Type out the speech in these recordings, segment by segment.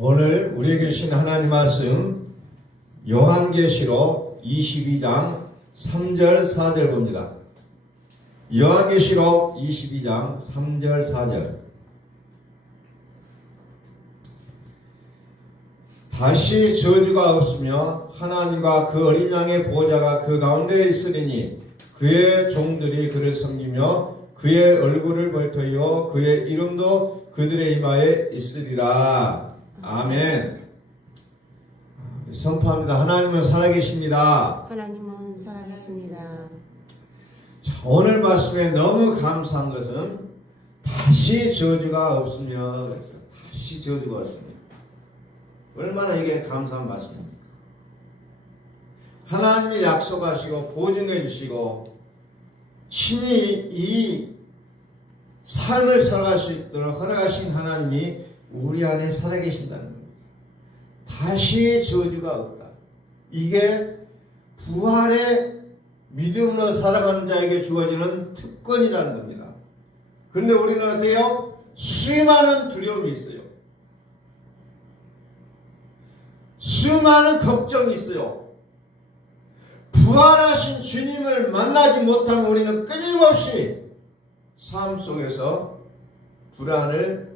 오늘 우리에게 주신 하나님 말씀 요한계시록 22장 3절 4절 봅니다. 요한계시록 22장 3절 4절. 다시 저주가 없으며 하나님과 그 어린 양의 보좌가 그 가운데에 있으리니 그의 종들이 그를 섬기며 그의 얼굴을 벌토이요 그의 이름도 그들의 이마에 있으리라. 아멘. 선포합니다. 하나님은 살아계십니다. 하나님은 살아계십니다. 자, 오늘 말씀에 너무 감사한 것은 다시 저주가 없으며 다시 저주가 없습니다. 얼마나 이게 감사한 말씀입니까? 하나님이 약속하시고 보증해 주시고 친히 이 삶을 살아갈 수 있도록 허락하신 하나님이 우리 안에 살아계신다는 겁니다. 다시 저주가 없다. 이게 부활의 믿음으로 살아가는 자에게 주어지는 특권이라는 겁니다. 그런데 우리는 어때요? 수많은 두려움이 있어요. 수많은 걱정이 있어요. 부활하신 주님을 만나지 못한 우리는 끊임없이 삶 속에서 불안을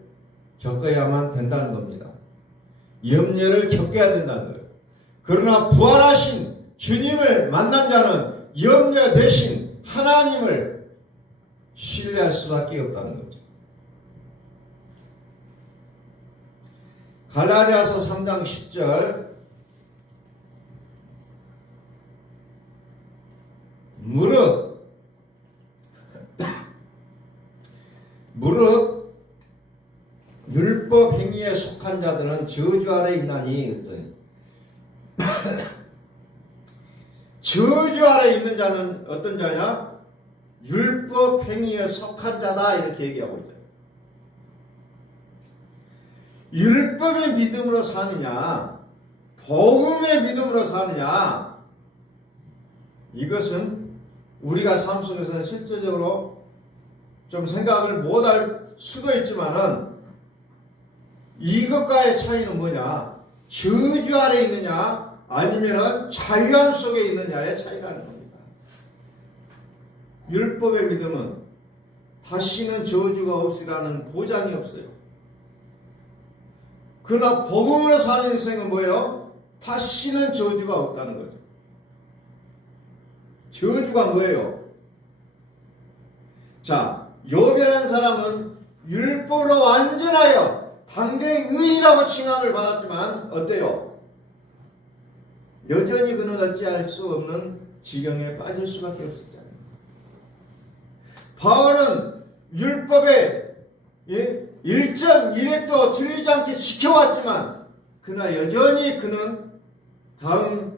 겪어야만 된다는 겁니다. 염려를 겪어야 된다는 거예요. 그러나 부활하신 주님을 만난 자는 염려 대신 하나님을 신뢰할 수밖에 없다는 거죠. 갈라디아서 3장 10절 무릇 율법 행위에 속한 자들은 저주 아래 있나니 그랬더니 저주 아래 있는 자는 어떤 자냐? 율법 행위에 속한 자다 이렇게 얘기하고 있죠. 율법의 믿음으로 사느냐 복음의 믿음으로 사느냐 이것은 우리가 삶 속에서는 실제적으로 좀 생각을 못할 수도 있지만은 이것과의 차이는 뭐냐? 저주 아래 있느냐 아니면은 자유함 속에 있느냐의 차이라는 겁니다. 율법의 믿음은 다시는 저주가 없으리라는 보장이 없어요. 그러나 복음으로 사는 인생은 뭐예요? 다시는 저주가 없다는 거죠. 저주가 뭐예요? 자, 욥이라는 사람은 율법으로 완전하여 당대의 의인이라고 칭함을 받았지만 어때요? 여전히 그는 어찌할 수 없는 지경에 빠질 수밖에 없었잖아요. 바울은 율법의 1.1획도 틀리지 않게 지켜왔지만 그러나 여전히 그는 다음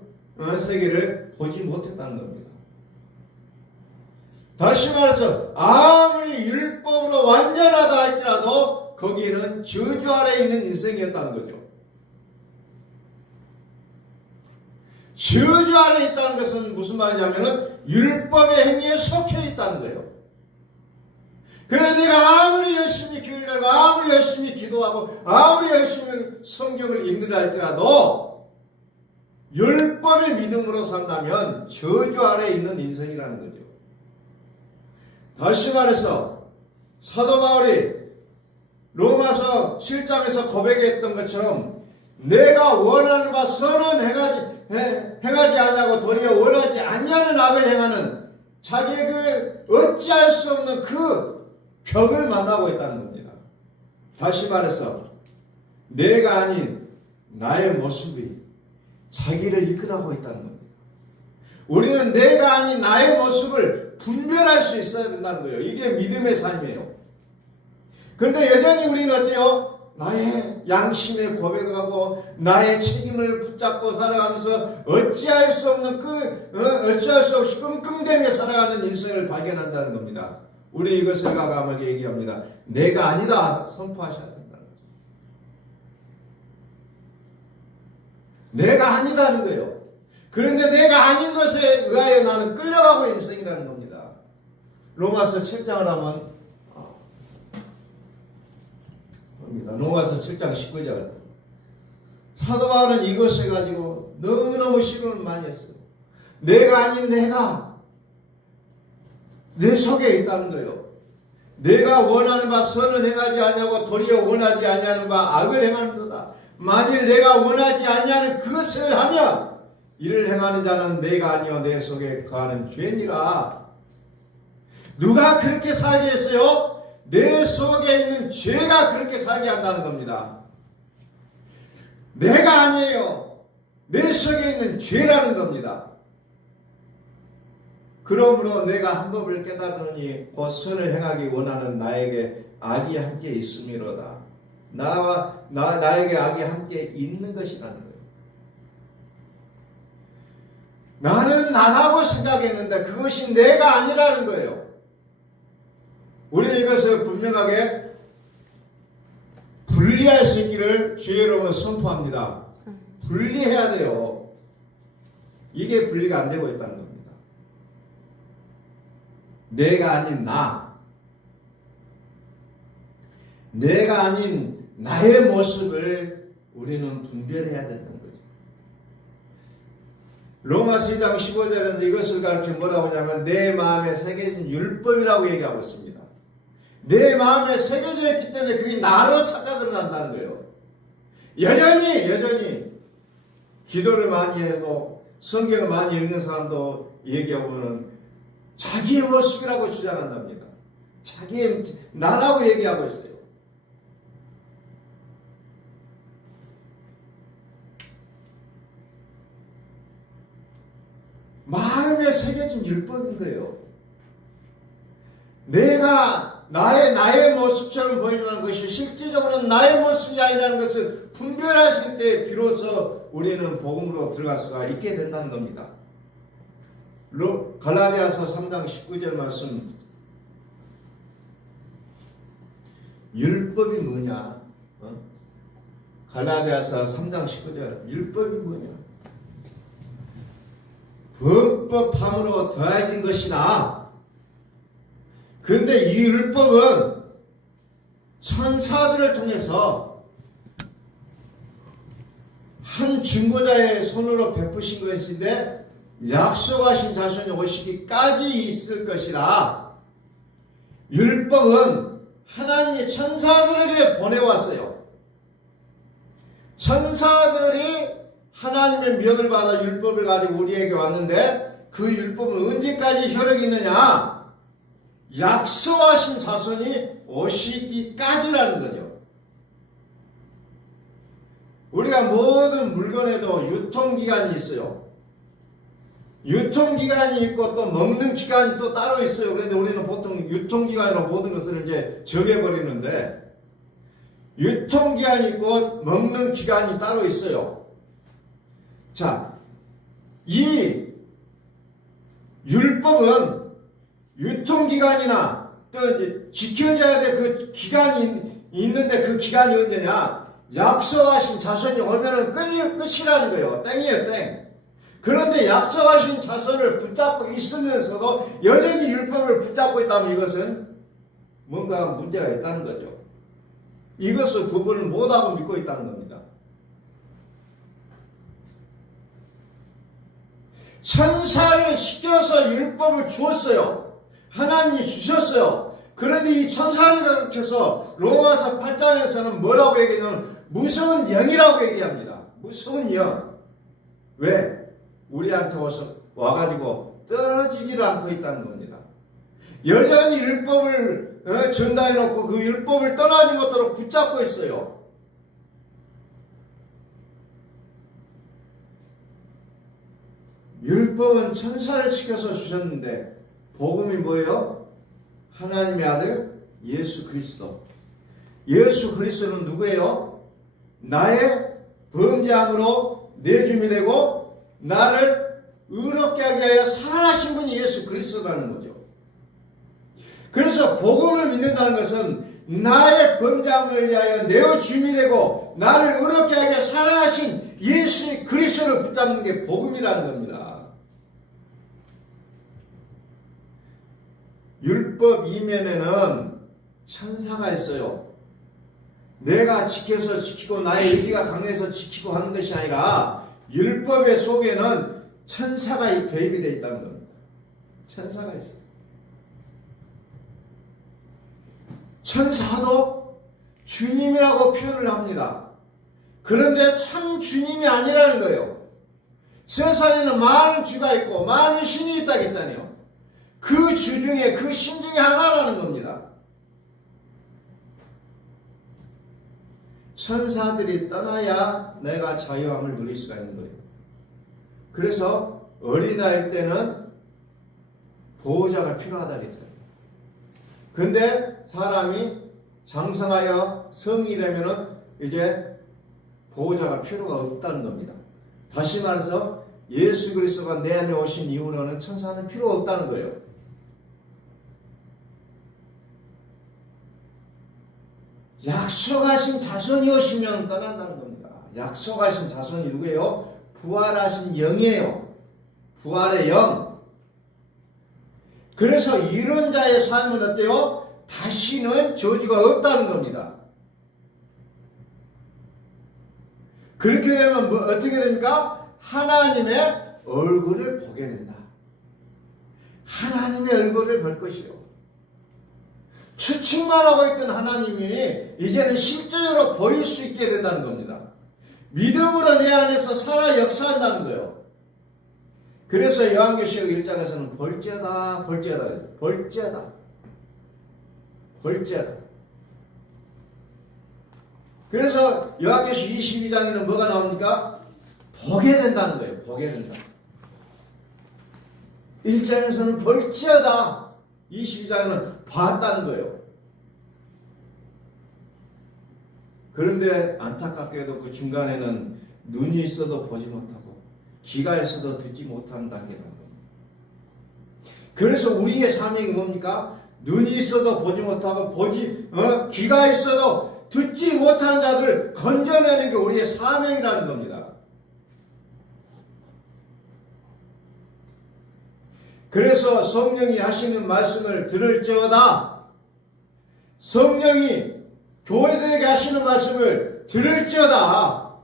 세계를 보지 못했다는 겁니다. 다시 말해서 아무리 율법으로 완전하다 할지라도 거기에는 저주 아래 있는 인생이었다는 거죠. 저주 아래 있다는 것은 무슨 말이냐면은 율법의 행위에 속해 있다는 거예요. 그래 내가 아무리 열심히 교회를 하고 아무리 열심히 기도하고 아무리 열심히 성경을 읽는다 할지라도 율법의 믿음으로 산다면 저주 아래 있는 인생이라는 거죠. 다시 말해서 사도 바울이 로마서 7장에서 고백했던 것처럼 내가 원하는 바 선은 행하지 아니하고 도리어 원하지 아니하는 악을 행하는 자기의 그 어찌할 수 없는 그 벽을 만나고 있다는 겁니다. 다시 말해서 내가 아닌 나의 모습이 자기를 이끌어가고 있다는 겁니다. 우리는 내가 아닌 나의 모습을 분별할 수 있어야 된다는 거예요. 이게 믿음의 삶이에요. 그런데 여전히 우리는 어때요? 나의 양심에 고백하고 나의 책임을 붙잡고 살아가면서 어찌할 수 없는 어찌할 수 없이 끙끙대며 살아가는 인생을 발견한다는 겁니다. 우리 이것을 가감하게 얘기합니다. 내가 아니다 선포하셔야 된다는 거죠. 내가 아니다는 거예요. 그런데 내가 아닌 것에 의하여 나는 끌려가고 인생이라는 겁니다. 로마서 7장을 하면 봅니다. 로마서 7장 19절 사도 바울은 이것을 가지고 너무너무 시론을 많이 했어요. 내가 아닌 내가 내 속에 있다는 거예요. 내가 원하는 바 선을 행하지 아니하고 도리어 원하지 아니하는 바 악을 행하는도다. 만일 내가 원하지 아니하는 그것을 하면 이를 행하는 자는 내가 아니요 내 속에 거하는 죄니라. 누가 그렇게 살게 했어요? 내 속에 있는 죄가 그렇게 살게 한다는 겁니다. 내가 아니에요. 내 속에 있는 죄라는 겁니다. 그러므로 내가 한 법을 깨달으니 곧 선을 행하기 원하는 나에게 악이 함께 있음이로다. 나에게 악이 함께 있는 것이라는 거예요. 나는 나라고 생각했는데 그것이 내가 아니라는 거예요. 우리는 이것을 분명하게 분리할 수 있기를 주의 이름으로 선포합니다. 분리해야 돼요. 이게 분리가 안 되고 있다는 겁니다. 내가 아닌 내가 아닌 나의 모습을 우리는 분별해야 된다는 거죠. 로마서 2장 15절에는 이것을 가르쳐 뭐라고 하냐면 내 마음에 새겨진 율법이라고 얘기하고 있습니다. 내 마음에 새겨져 있기 때문에 그게 나로 착각을 한다는 거예요. 여전히 기도를 많이 해도 성경을 많이 읽는 사람도 얘기하고는 자기의 모습이라고 주장한답니다. 자기의 나라고 얘기하고 있어요. 마음에 새겨진 율법인 거예요. 내가 나의 모습처럼 보이는 것이 실질적으로는 나의 모습이 아니라는 것을 분별하실 때 비로소 우리는 복음으로 들어갈 수가 있게 된다는 겁니다. 갈라디아서 3장 19절 말씀. 율법이 뭐냐? 갈라디아서 3장 19절. 율법이 뭐냐? 범법함으로 더해진 것이다. 그런데 이 율법은 천사들을 통해서 한 중보자의 손으로 베푸신 것인데 약속하신 자손이 오시기까지 있을 것이라. 율법은 하나님이 천사들에게 보내왔어요. 천사들이 하나님의 명을 받아 율법을 가지고 우리에게 왔는데 그 율법은 언제까지 효력이 있느냐? 약속하신 자손이 오시기까지라는 거죠. 우리가 모든 물건에도 유통기간이 있어요. 유통기간이 있고 또 먹는 기간이 또 따로 있어요. 그런데 우리는 보통 유통기간으로 모든 것을 이제 정해버리는데 유통기한이 있고 먹는 기간이 따로 있어요. 자, 이 율법은 유통기간이나 또 이제 지켜져야 될 그 기간이 있는데 그 기간이 언제냐? 약속하신 자손이 오면은 끝이라는 거예요. 땡이에요, 땡. 그런데 약속하신 자손을 붙잡고 있으면서도 여전히 율법을 붙잡고 있다면 이것은 뭔가 문제가 있다는 거죠. 이것을 구분을 못하고 믿고 있다는 겁니다. 천사를 시켜서 율법을 주었어요. 하나님이 주셨어요. 그런데 이 천사를 가르쳐서 로마서 8장에서는 뭐라고 얘기하냐면 무서운 영이라고 얘기합니다. 무서운 영. 왜? 우리한테 와가지고 떨어지지를 않고 있다는 겁니다. 여전히 율법을 전달해 놓고 그 율법을 떠나지 못하도록 붙잡고 있어요. 율법은 천사를 시켜서 주셨는데 복음이 뭐예요? 하나님의 아들 예수 그리스도. 예수 그리스도는 누구예요? 나의 범죄함으로 내 주님이 되고 나를 의롭게 하게 하여 살아나신 분이 예수 그리스도라는 거죠. 그래서 복음을 믿는다는 것은 나의 범죄함을 위하여 내 주님이 되고 나를 의롭게 하게 살아나신 예수 그리스도를 붙잡는 게 복음이라는 겁니다. 율법 이면에는 천사가 있어요. 내가 지켜서 지키고 나의 의지가 강해서 지키고 하는 것이 아니라 율법의 속에는 천사가 개입이 되어 있다는 겁니다. 천사가 있어요. 천사도 주님이라고 표현을 합니다. 그런데 참 주님이 아니라는 거예요. 세상에는 많은 주가 있고 많은 신이 있다고 했잖아요. 그 주 중에 그 신 중에 하나라는 겁니다. 천사들이 떠나야 내가 자유함을 누릴 수가 있는 거예요. 그래서 어린아이일 때는 보호자가 필요하다고 했잖아요. 그런데 사람이 장성하여 성이 되면은 이제 보호자가 필요가 없다는 겁니다. 다시 말해서 예수 그리스도가 내 안에 오신 이후로는 천사는 필요가 없다는 거예요. 약속하신 자손이 오시면 떠난다는 겁니다. 약속하신 자손이 누구예요? 부활하신 영이에요. 부활의 영. 그래서 이런 자의 삶은 어때요? 다시는 저주가 없다는 겁니다. 그렇게 되면 어떻게 됩니까? 하나님의 얼굴을 보게 된다. 하나님의 얼굴을 볼 것이요. 추측만 하고 있던 하나님이 이제는 실제로 보일 수 있게 된다는 겁니다. 믿음으로 내 안에서 살아 역사한다는 거예요. 그래서 요한계시록 1장에서는 볼지어다 볼지어다 볼지어다 볼지어다. 그래서 요한계시록 22장에는 뭐가 나옵니까? 보게 된다는 거예요. 보게 된다. 1장에서는 볼지어다, 22장에는 봤다는 거예요. 그런데 안타깝게도 그 중간에는 눈이 있어도 보지 못하고 귀가 있어도 듣지 못하는 단계라는 겁니다. 그래서 우리의 사명이 뭡니까? 눈이 있어도 보지 못하고 귀가 있어도 듣지 못하는 자들을 건져내는 게 우리의 사명이라는 겁니다. 그래서 성령이 하시는 말씀을 들을지어다, 성령이 교회들에게 하시는 말씀을 들을지어다.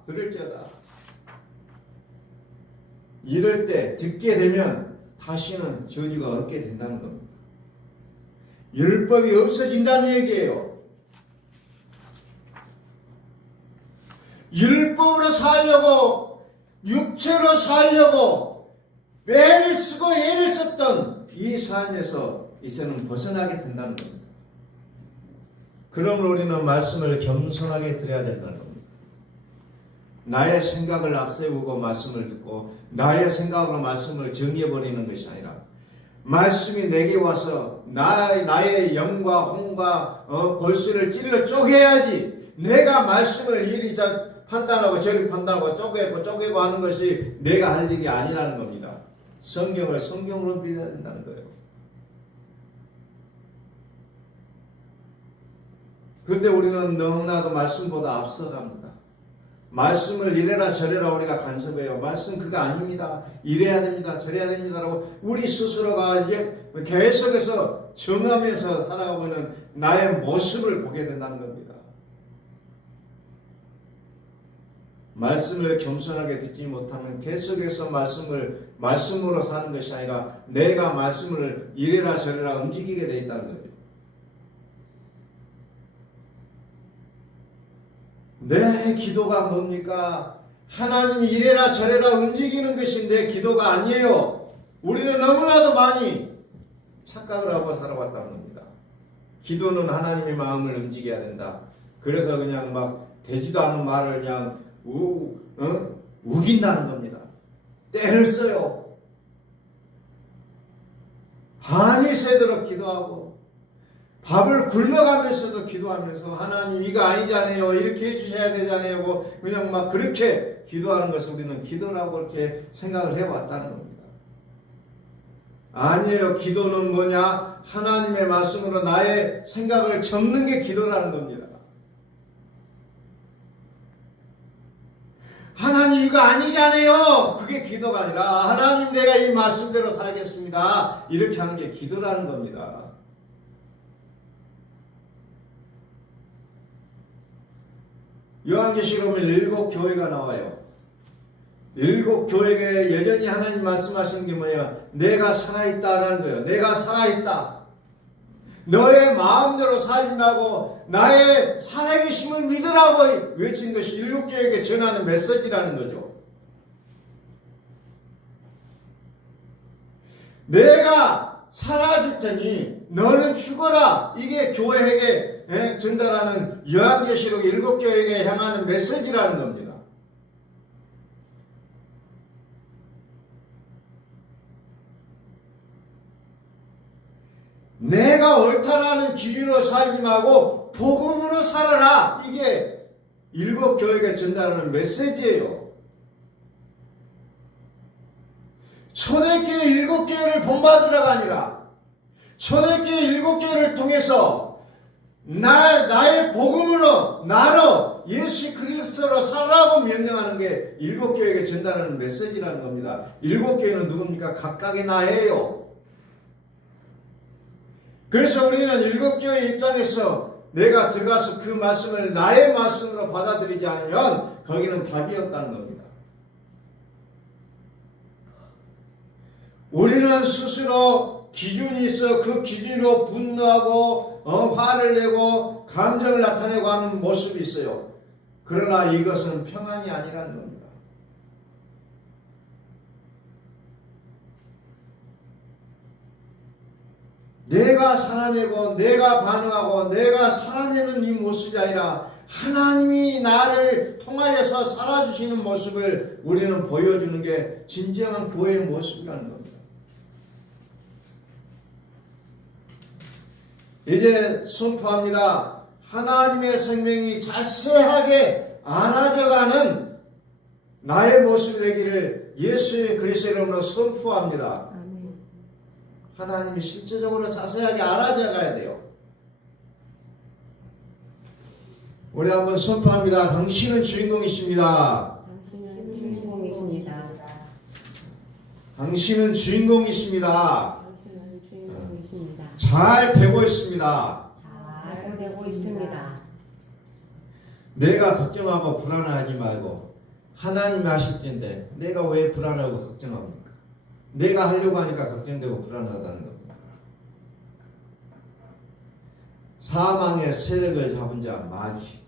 이럴 때 듣게 되면 다시는 저주가 없게 된다는 겁니다. 율법이 없어진다는 얘기예요. 율법으로 살려고, 육체로 살려고 매를 쓰고 애를 썼던 이 삶에서 이제는 벗어나게 된다는 겁니다. 그러므로 우리는 말씀을 겸손하게 드려야 된다는 겁니다. 나의 생각을 앞세우고 말씀을 듣고 나의 생각으로 말씀을 정해버리는 것이 아니라 말씀이 내게 와서 나의 영과 홍과 골수를 찔러 쪼개야지, 내가 말씀을 이리 판단하고 저리 판단하고 쪼개고 하는 것이 내가 할 일이 아니라는 겁니다. 성경을 성경으로 믿어야 된다는 거예요. 그런데 우리는 너무나도 말씀보다 앞서갑니다. 말씀을 이래라 저래라 우리가 간섭해요. 말씀 그거 아닙니다. 이래야 됩니다. 저래야 됩니다라고 우리 스스로가 이제 계속해서 정하면서 살아가고 있는 나의 모습을 보게 된다는 겁니다. 말씀을 겸손하게 듣지 못하면 계속해서 말씀으로 사는 것이 아니라 내가 말씀을 이래라 저래라 움직이게 돼 있다는 거죠. 내 기도가 뭡니까? 하나님이 이래라 저래라 움직이는 것이 내 기도가 아니에요. 우리는 너무나도 많이 착각을 하고 살아왔다는 겁니다. 기도는 하나님의 마음을 움직여야 된다. 그래서 그냥 막 되지도 않은 말을 그냥 우긴다는 겁니다. 때를 써요. 밤이 새도록 기도하고 밥을 굶어가면서도 기도하면서 하나님 이거 아니잖아요, 이렇게 해주셔야 되잖아요, 그냥 막 그렇게 기도하는 것을 우리는 기도라고 그렇게 생각을 해왔다는 겁니다. 아니에요. 기도는 뭐냐? 하나님의 말씀으로 나의 생각을 적는 게 기도라는 겁니다. 하나님 이거 아니잖아요, 그게 기도가 아니라 하나님 내가 이 말씀대로 살겠습니다, 이렇게 하는 게 기도라는 겁니다. 요한계시록 보면 7교회가 나와요. 7교회에 여전히 하나님 말씀하시는 게 뭐예요? 내가 살아있다라는 거예요. 내가 살아있다. 너의 마음대로 살지 말고 나의 살아계심을 믿으라고 외친 것이 7교회에게 전하는 메시지라는 거죠. 내가 사라질 테니 너는 죽어라. 이게 교회에게 전달하는 요한계시록 7교회에게 향하는 메시지라는 겁니다. 내가 옳다라는 기준으로 살지 말고 복음으로 살아라. 이게 7교회가 전달하는 메시지예요. 초대교회 7교회를 본받으라가 아니라 초대교회 7교회를 통해서 나의 복음으로 나로 예수 그리스도로 살아라고 명령하는 게 7교회에게 전달하는 메시지라는 겁니다. 7교회는 누굽니까? 각각의 나예요. 그래서 우리는 7교회 입장에서 내가 들어가서 그 말씀을 나의 말씀으로 받아들이지 않으면 거기는 답이 없다는 겁니다. 우리는 스스로 기준이 있어 그 기준으로 분노하고 화를 내고 감정을 나타내고 하는 모습이 있어요. 그러나 이것은 평안이 아니라는 겁니다. 내가 살아내고 내가 반응하고 내가 살아내는 이 모습이 아니라 하나님이 나를 통하여서 살아주시는 모습을 우리는 보여주는 게 진정한 교회의 모습이라는 겁니다. 이제 선포합니다. 하나님의 생명이 자세하게 알아져가는 나의 모습이 되기를 예수의 그리스도의 이름으로 선포합니다. 아멘. 하나님이 실제적으로 자세하게 알아져가야 돼요. 우리 한번 선포합니다. 당신은 주인공이십니다. 당신은 주인공이십니다. 당신은 주인공이십니다. 당신은 주인공이십니다. 잘 되고 있습니다. 잘 되고 있습니다. 내가 걱정하고 불안하지 말고 하나님이 하실 텐데 내가 왜 불안하고 걱정합니까? 내가 하려고 하니까 걱정되고 불안하다는 겁니다. 사망의 세력을 잡은 자 마귀.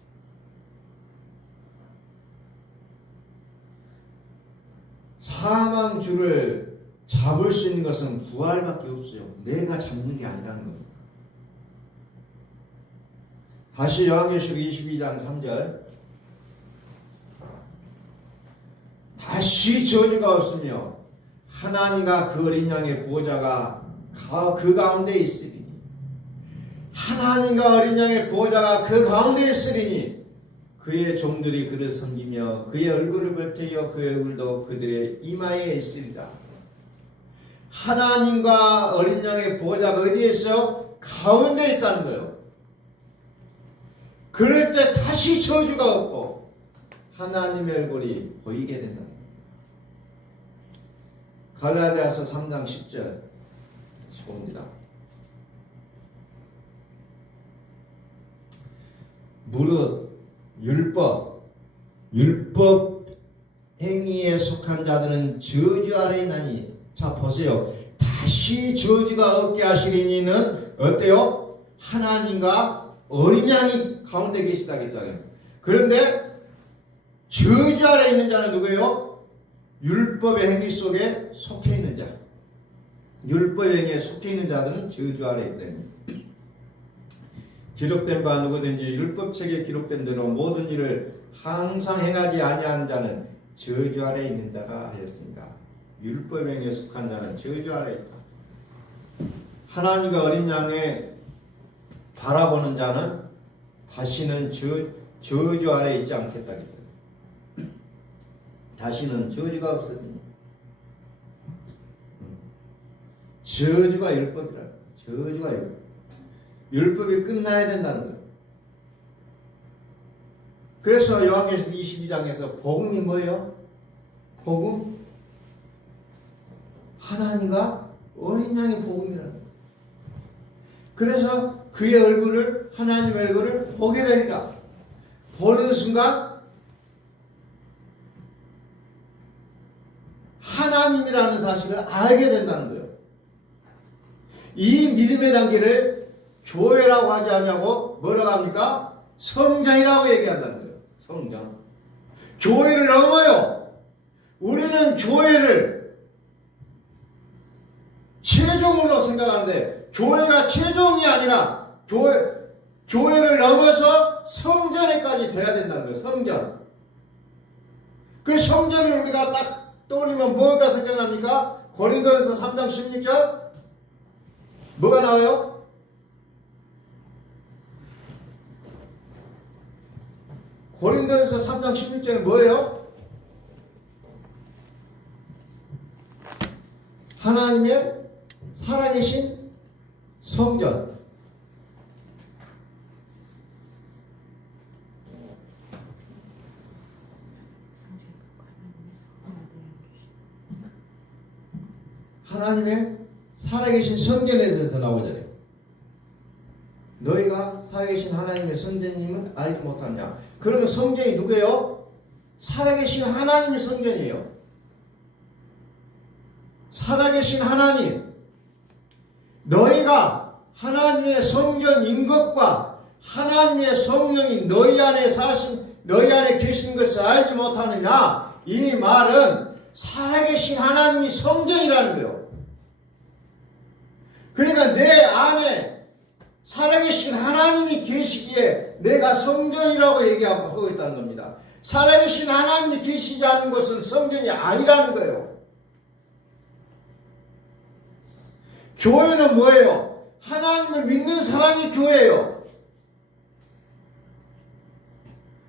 사망주를 잡을 수 있는 것은 부활밖에 없어요. 내가 잡는 게 아니라는 겁니다. 다시 요한계시록 22장 3절. 다시 저주가 없으며 하나님과 그 어린 양의 보호자가 그 가운데 있으리니 하나님과 어린 양의 보호자가 그 가운데 있으리니 그의 종들이 그를 섬기며 그의 얼굴을 벌태여 그의 얼굴도 그들의 이마에 있으리라. 하나님과 어린 양의 보호자가 어디에 있어요? 가운데 있다는 거예요. 그럴 때 다시 저주가 없고 하나님의 얼굴이 보이게 된다. 갈라디아서 3장 10절 봅니다. 무릇 율법 행위에 속한 자들은 저주 아래에 있나니. 자 보세요. 다시 저주가 없게 하시리니는 어때요? 하나님과 어린 양이 가운데 계시다 했잖아요. 그런데 저주 아래에 있는 자는 누구예요? 율법의 행위 속에 속해 있는 자. 율법의 행위에 속해 있는 자들은 저주 아래에 있다. 기록된 바 누구든지 율법책에 기록된 대로 모든 일을 항상 행하지 아니하는 자는 저주 아래에 있는 자라 하였습니다. 율법의 행위에 속한 자는 저주 아래에 있다. 하나님과 어린 양에 바라보는 자는 다시는 저주 아래에 있지 않겠다. 다시는 저주가 없어집니다. 저주가 율법이라. 저주가 율법. 율법이 끝나야 된다는 거예요. 그래서 요한계시록 22장에서 복음이 뭐예요? 복음? 하나님과 어린 양의 복음이라는 거예요. 그래서 그의 얼굴을, 하나님의 얼굴을 보게 되니까 보는 순간 하나님이라는 사실을 알게 된다는 거예요. 이 믿음의 단계를 교회라고 하지 않냐고 뭐라고 합니까? 성전이라고 얘기한다는 거예요. 성전. 교회를 넘어요. 우리는 교회를 최종으로 생각하는데 교회가 최종이 아니라 교회를 넘어서 성전에까지 돼야 된다는 거예요. 성전. 그 성전을 우리가 딱 떠올리면 뭐가 생각납니까? 고린도전서 3장 16절 뭐가 나와요? 고린도전서 3장 16절은 뭐예요? 하나님의 살아계신 성전. 하나님의 살아계신 성전에 대해서 나오잖아요. 너희가 살아계신 하나님의 성전임을 알지 못하느냐. 그러면 성전이 누구예요? 살아계신 하나님의 성전이에요. 살아계신 하나님. 너희가 하나님의 성전인 것과 하나님의 성령이 너희 안에 계신 것을 알지 못하느냐. 이 말은 살아계신 하나님이 성전이라는 거예요. 그러니까 내 안에 살아계신 하나님이 계시기에 내가 성전이라고 얘기하고 있다는 겁니다. 살아계신 하나님이 계시지 않은 것은 성전이 아니라는 거예요. 교회는 뭐예요? 하나님을 믿는 사람이 교회예요.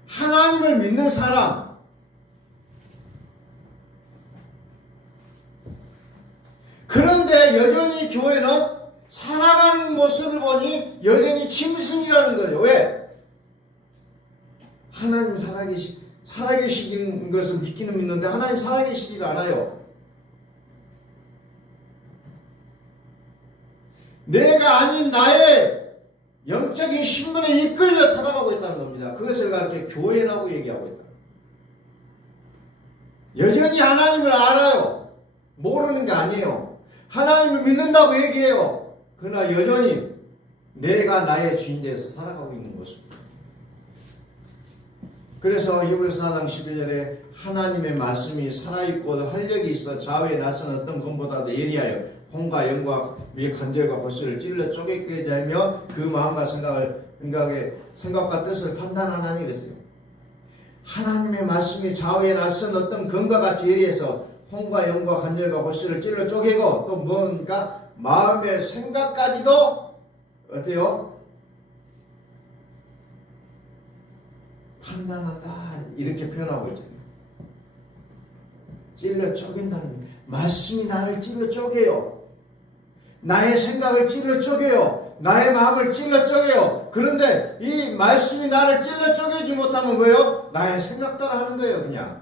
하나님을 믿는 사람. 그런데 여전히 교회는 살아가는 모습을 보니 여전히 짐승이라는 거예요. 왜? 하나님 살아계신 것을 믿기는 믿는데 하나님 살아계시지가 않아요. 내가 아닌 나의 영적인 신분에 이끌려 살아가고 있다는 겁니다. 그것을 가르쳐 교회라고 얘기하고 있다. 여전히 하나님을 알아요. 모르는 게 아니에요. 하나님을 믿는다고 얘기해요. 그러나 여전히 내가 나의 주인되어서 살아가고 있는 것입니다. 그래서 히브리서 4장 12절에 하나님의 말씀이 살아있고 활력이 있어 좌우에 나선 어떤 것보다도 예리하여 혼과 영과 위의 간절과 골수를 찔러 쪼개게 하며 그 마음과 생각과 뜻을 판단하나니 그랬어요. 하나님의 말씀이 좌우에 나선 어떤 검과 같이 예리해서 혼과 영과 간절과 골수를 찔러 쪼개고 또 뭔가 마음의 생각까지도 어때요? 판단한다 이렇게 표현하고 있잖아요. 찔러 쪼갠다는 말씀이 나를 찔러 쪼개요. 나의 생각을 찔러 쪼개요. 나의 마음을 찔러 쪼개요. 그런데 이 말씀이 나를 찔러 쪼개지 못하면 뭐예요? 나의 생각 따라 하는 거예요. 그냥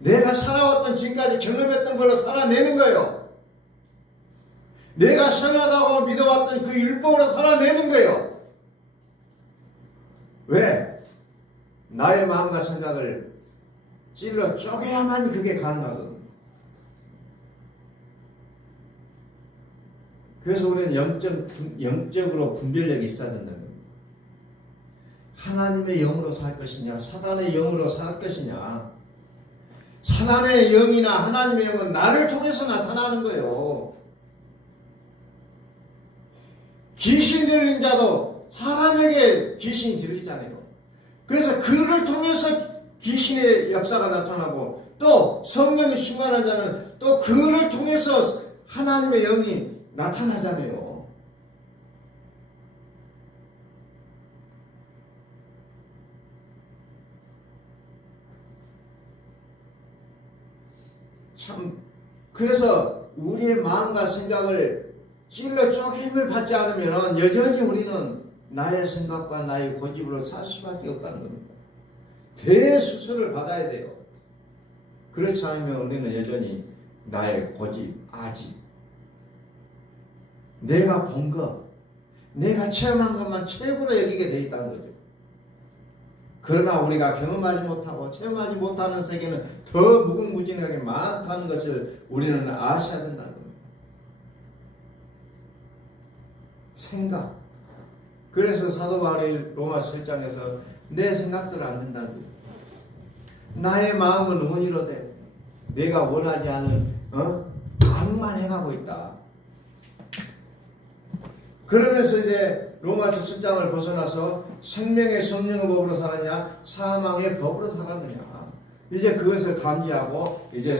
내가 살아왔던 지금까지 경험했던 걸로 살아내는 거예요. 내가 선하다고 믿어왔던 그 율법으로 살아내는 거예요. 왜? 나의 마음과 생각을 찔러 쪼개야만 그게 가능하거든요. 그래서 우리는 영적으로 분별력이 있어야 된다는 겁니다. 하나님의 영으로 살 것이냐 사단의 영으로 살 것이냐. 사단의 영이나 하나님의 영은 나를 통해서 나타나는 거예요. 귀신 들린 자도 사람에게 귀신이 들리잖아요. 그래서 그를 통해서 귀신의 역사가 나타나고 또 성령이 충만한 자는 또 그를 통해서 하나님의 영이 나타나잖아요. 참 그래서 우리의 마음과 생각을 찔러 쪼개임을 받지 않으면 여전히 우리는 나의 생각과 나의 고집으로 살 수밖에 없다는 겁니다. 대수술을 받아야 돼요. 그렇지 않으면 우리는 여전히 나의 고집, 아집, 내가 본 것, 내가 체험한 것만 최고로 여기게 돼 있다는 거죠. 그러나 우리가 경험하지 못하고 체험하지 못하는 세계는 더 무궁무진하게 많다는 것을 우리는 아셔야 된다는 겁니다. 생각. 그래서 사도 바울이 로마서 7장에서 내 생각대로 안 된다는 거예요. 나의 마음은 원이로되 내가 원하지 않은 반응만 해가고 있다. 그러면서 이제 로마서 7장을 벗어나서 생명의 성령의 법으로 살았냐 사망의 법으로 살았느냐, 이제 그것을 감지하고 이제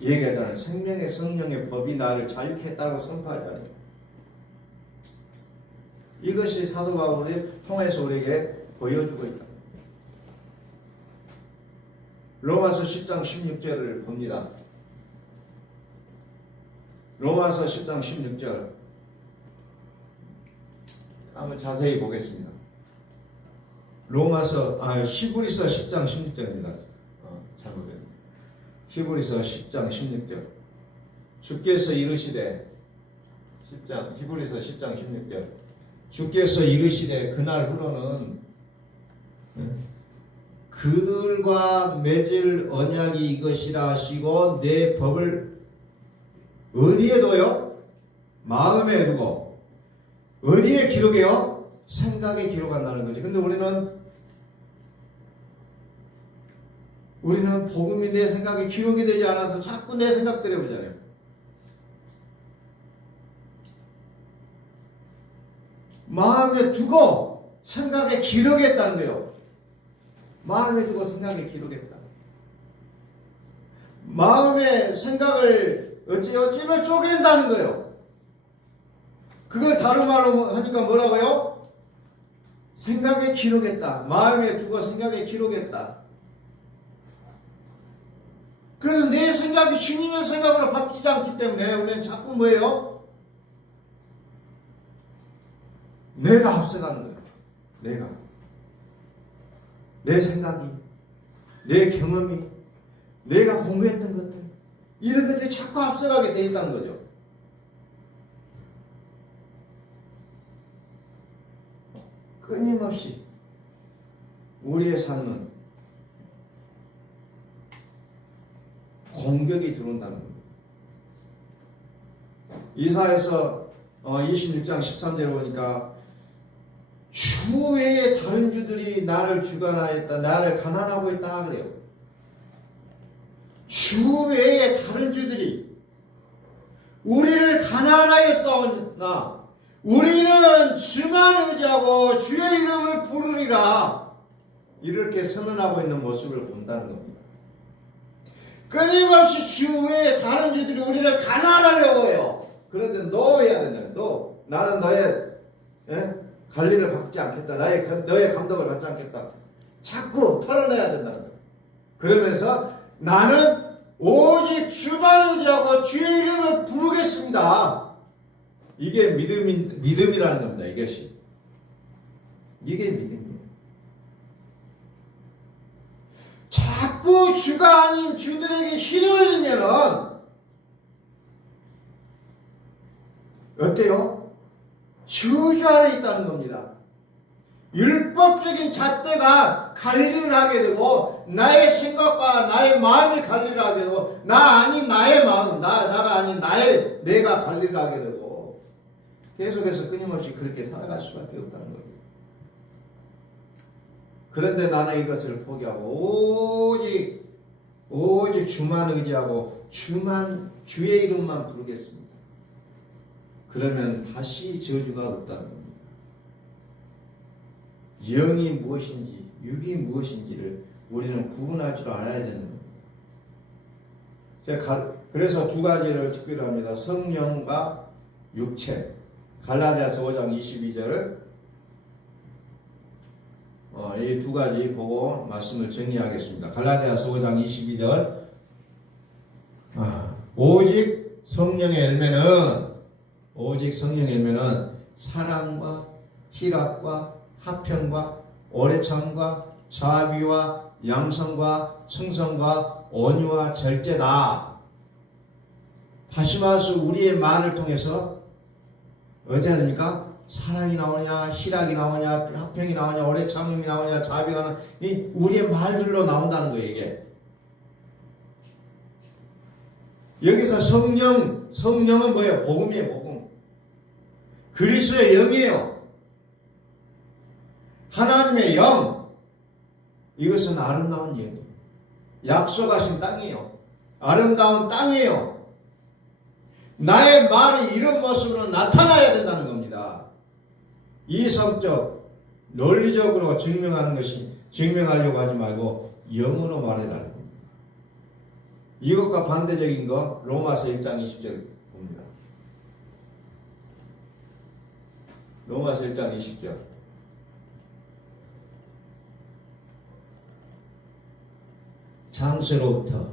얘기하잖아요. 생명의 성령의 법이 나를 자유케 했다고 선포하잖아요. 이것이 사도 바울이 통해서 우리에게 보여주고 있다. 로마서 10장 16절을 봅니다. 로마서 10장 16절 한번 자세히 보겠습니다. 히브리서 10장 16절입니다. 잘못했네요. 히브리서 10장 16절. 주께서 이르시되 히브리서 10장 16절. 주께서 이르시되 그날 후로는 그들과 맺을 언약이 이것이라 하시고 내 법을 어디에 둬요? 마음에 두고. 어디에 기록해요? 생각에 기록한다는 거지. 근데 우리는 복음이 내 생각에 기록이 되지 않아서 자꾸 내 생각대로 보잖아요. 마음에 두고 생각에 기록했다는 거예요. 마음에 두고 생각에 기록했다. 마음의 생각을 어찌면 쪼갠다는 거예요. 그걸 다른 말로 하니까 뭐라고요? 생각에 기록했다. 마음에 두고 생각에 기록했다. 그래서 내 생각이 주님의 생각으로 바뀌지 않기 때문에 우리는 자꾸 뭐예요? 내가 앞서가는 거예요. 내 생각이, 내 경험이, 내가 공부했던 것들, 이런 것들이 자꾸 앞서가게 돼 있다는 거죠. 끊임없이 우리의 삶은 공격이 들어온다는 겁니다. 이사야서 26장 13절에 보니까 주 외에 다른 주들이 나를 주관하였다, 나를 가난하고 있다 그래요. 주 외에 다른 주들이 우리를 가난하게 싸우나 우리는 주만 의지하고 주의 이름을 부르리라, 이렇게 선언하고 있는 모습을 본다는 겁니다. 끊임없이 주 외에 다른 주들이 우리를 가난하려고 해요. 그런데 너 해야 된다. 나는 너의 관리를 받지 않겠다. 너의 감독을 받지 않겠다. 자꾸 털어내야 된다는 거예요. 그러면서 나는 오직 주만 의지하고 주의 이름을 부르겠습니다. 이게 믿음이라는 겁니다. 이게 믿음이에요. 자꾸 주가 아닌 주들에게 힘을 주면은 어때요? 저주 아래 있다는 겁니다. 율법적인 잣대가 관리를 하게 되고 나의 생각과 나의 마음이 관리를 하게 되고 나 아닌 나의 마음, 나가 아닌 내가 관리를 하게 되고 계속해서 끊임없이 그렇게 살아갈 수밖에 없다는 거예요. 그런데 나는 이것을 포기하고 오직 주만 의지하고 주의 이름만 부르겠습니다. 그러면 다시 저주가 없다는 겁니다. 영이 무엇인지 육이 무엇인지를 우리는 구분할 줄 알아야 되는 겁니다. 그래서 두 가지를 특별히 합니다. 성령과 육체. 갈라디아서 5장 22절을 이 두 가지 보고 말씀을 정리하겠습니다. 갈라디아서 5장 22절. 오직 성령의 열매는 사랑과 희락과 화평과 오래참과 자비와 양성과 충성과 온유와 절제다. 다시 말해서 우리의 말을 통해서 어떻게 해야 됩니까? 사랑이 나오냐, 희락이 나오냐, 화평이 나오냐, 오래 참음이 나오냐, 자비가 나오냐, 이 우리의 말들로 나온다는 거예요. 이게 여기서 성령은 뭐예요? 복음이에요. 복음. 그리스도의 영이에요. 하나님의 영. 이것은 아름다운 영이에요. 약속하신 땅이에요. 아름다운 땅이에요. 나의 말이 이런 모습으로 나타나야 된다는 겁니다. 이성적, 논리적으로 증명하려고 하지 말고 영으로 말해라는 겁니다. 이것과 반대적인 거 로마서 1장 20절 봅니다. 로마서 1장 20절. 창세로부터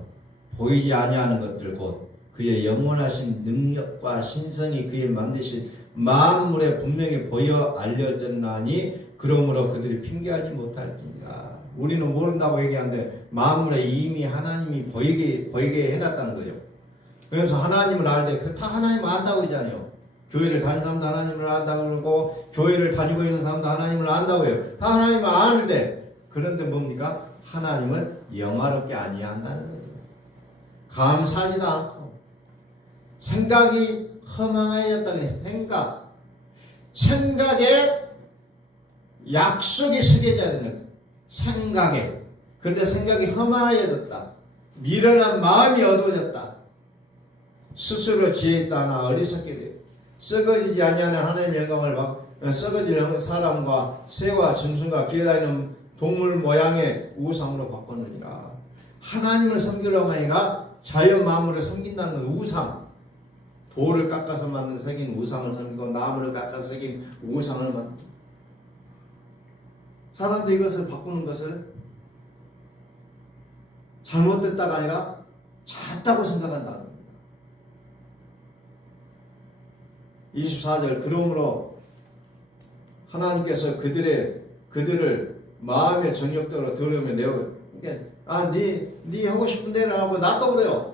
보이지 아니하는 것들 곧 그의 영원하신 능력과 신성이 그의 만드신 만물에 분명히 보여 알려졌나니 그러므로 그들이 핑계하지 못할지니라. 우리는 모른다고 얘기하는데 만물에 이미 하나님이 보이게 해놨다는 거죠. 그래서 하나님을 알 때 다 하나님을 안다고 하잖아요. 교회를 다니는 사람도 하나님을 안다고 그러고 교회를 다니고 있는 사람도 하나님을 안다고 해요. 다 하나님을 아는데 그런데 뭡니까? 하나님을 영화롭게 아니한다는 거예요. 감사하지도 않고 생각이 허망해졌다는 생각에 약속이 새겨져야 되는 거예요. 생각에. 그런데 생각이 허망해졌다. 미련한 마음이 어두워졌다. 스스로 지혜 있다나 어리석게 돼요. 썩어지지 아니하는 하나님의 영광을 썩어지는 사람과 새와 짐승과 길에 다니는 동물 모양의 우상으로 바꾸느니라. 하나님을 섬기려고 아니라 자연 만물을 섬긴다는 건 우상. 돌을 깎아서 만든 새긴 우상을 섬기고 나무를 깎아서 새긴 우상을 만든. 사람들이 이것을 바꾸는 것을 잘못됐다가 아니라 잘했다고 생각한다는 겁니다. 24절 그러므로 하나님께서 그들을 마음의 정욕대로 들으며 내어 네 하고 싶은 대로 하고 나도 그래요.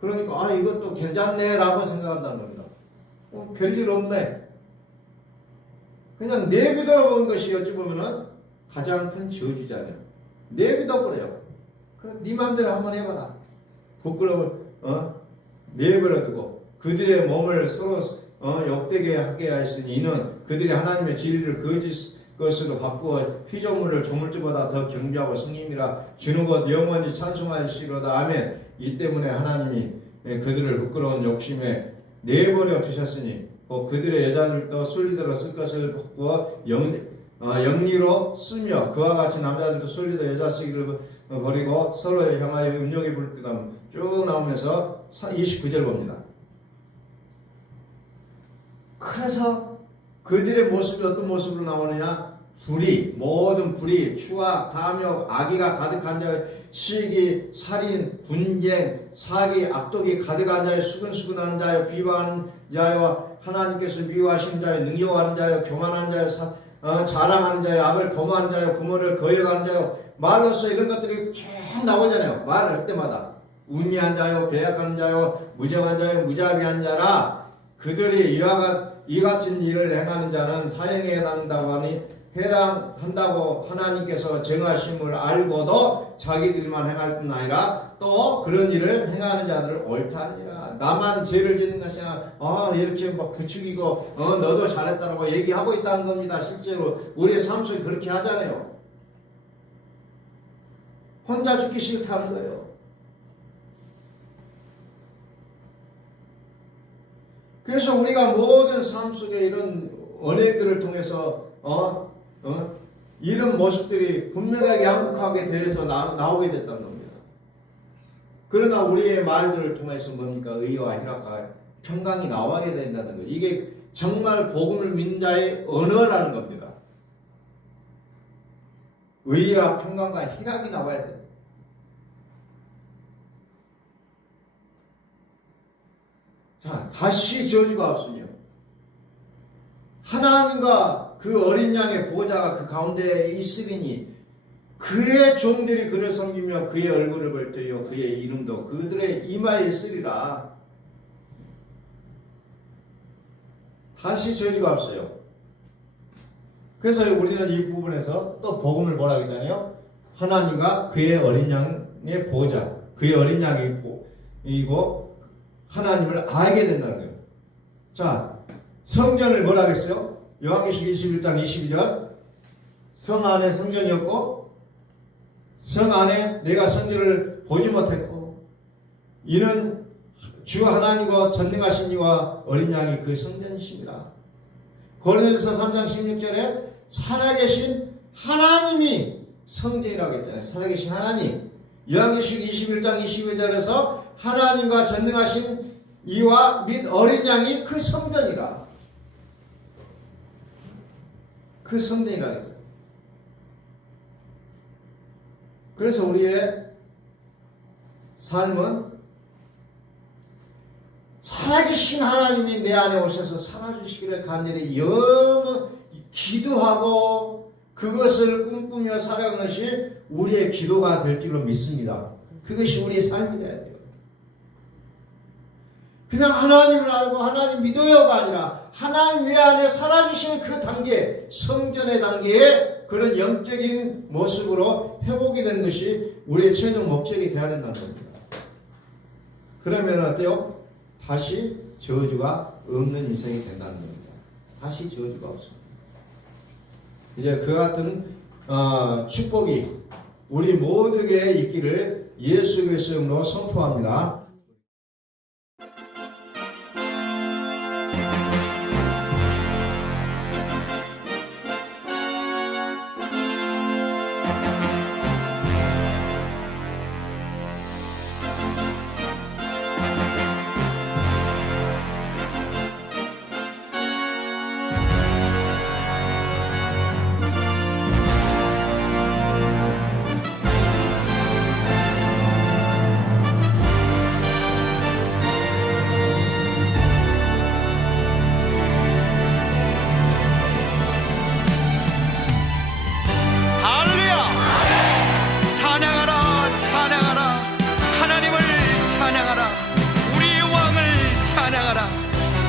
그러니까 이것도 괜찮네 라고 생각한다는 겁니다. 별일 없네. 그냥 내비둬 본 것이 어찌 보면은 가장 큰 저주잖아요. 내비둬 버려요. 그럼 네 맘대로 한번 해봐라. 부끄러움을 내버려 두고 그들의 몸을 서로 욕되게 하게 하였으니 이는 그들이 하나님의 진리를 거짓 것으로 바꾸어 피조물을 조물주보다 더 경배하고 성님이라 주는 것 영원히 찬송하시리로다. 아멘. 이 때문에 하나님이 그들을 부끄러운 욕심에 내버려 두셨으니 그들의 여자들도 순리대로 쓸 것을 바꾸어 영리로 쓰며 그와 같이 남자들도 순리대로 여자 쓰기를 버리고 서로 향하여 음욕에 부르듯 쭉 나오면서 29절 봅니다. 그래서 그들의 모습이 어떤 모습으로 나오느냐? 모든 불의, 추악, 탐욕, 악의가 가득한 자여, 시기, 살인, 분쟁, 사기, 악독이 가득한 자여, 수근수근하는 자여, 비방하는 자여, 하나님께서 미워하시는 자여, 능욕하는 자여, 교만한 자여, 자랑하는 자여, 악을 도모하는 자여, 부모를 거역하는 자여, 말로써 이런 것들이 쭉 나오잖아요. 말을 할 때마다 운미한 자여, 배약한 자여, 무정한 자여, 무자비한 자라. 그들이 이 같은 일을 행하는 자는 사형에 해당한다고 하나님께서 정하심을 알고도 자기들만 행할 뿐 아니라 또 그런 일을 행하는 자들을 옳다니라. 나만 죄를 짓는 것이 아니라 이렇게 막 부추기고 너도 잘했다라고 얘기하고 있다는 겁니다. 실제로 우리의 삶 속에 그렇게 하잖아요. 혼자 죽기 싫다는 거예요. 그래서 우리가 모든 삶 속에 이런 언행들을 통해서 이런 모습들이 분명하게 양극하게 대해서 나오게 됐다는 겁니다. 그러나 우리의 말들을 통해서 뭡니까? 의와 희락과 평강이 나와야 된다는 거예요. 이게 정말 복음을 믿는 자의 언어라는 겁니다. 의와 평강과 희락이 나와야 돼요. 자, 다시 저주가 없으며 하나님과 그 어린 양의 보호자가 그 가운데에 있으리니 그의 종들이 그를 섬기며 그의 얼굴을 벌뜨려 그의 이름도 그들의 이마에 있으리라. 다시 저주가 없어요. 그래서 우리는 이 부분에서 또 복음을 뭐라 그러잖아요. 하나님과 그의 어린 양의 보호자, 그의 어린 양이고 하나님을 알게 된다는 거예요. 자, 성전을 뭐라 그랬어요? 요한계시록 21장 22절. 성 안에 성전이었고 성 안에 내가 성전을 보지 못했고 이는 주 하나님과 전능하신 이와 어린 양이 그 성전이십니다. 고린도서 3장 16절에 살아계신 하나님이 성전이라고 했잖아요. 살아계신 하나님. 요한계시록 21장 22절에서 하나님과 전능하신 이와 및 어린 양이 그 성전이라. 그 성전이라 했죠. 그래서 우리의 삶은 살아계신 하나님이 내 안에 오셔서 살아주시기를 간절히 영원 기도하고 그것을 꿈꾸며 살아가는 것이 우리의 기도가 될 줄로 믿습니다. 그것이 우리의 삶이 되어야 돼요. 그냥 하나님을 알고 하나님 믿어요가 아니라 하나님 내 안에 살아주시는 그 단계, 성전의 단계에 그런 영적인 모습으로 회복이 되는 것이 우리의 최종 목적이 되어야 된다는 겁니다. 그러면 어때요? 다시 저주가 없는 인생이 된다는 겁니다. 다시 저주가 없습니다. 이제 그 같은 축복이 우리 모두에게 있기를 예수 그리스도의 이름으로 선포합니다.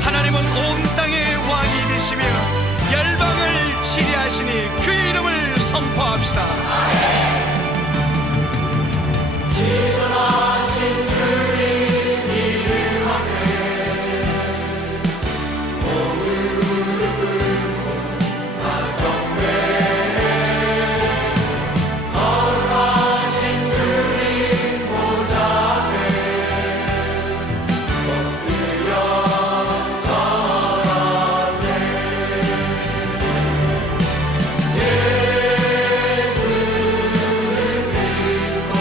하나님은 온 땅의 왕이 되시며 열방을 치리하시니 그 이름을 선포합시다. 지존하신 주님 이름 앞에 무릎 꿇고 다 경배해. 거룩하신 주님 보좌 앞에 엎드려 예수는 그리스도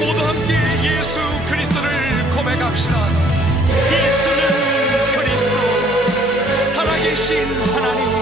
모두 함께 예수 그리스도를 고백합시다. 예수는 그리스도, 살아계신 하나님,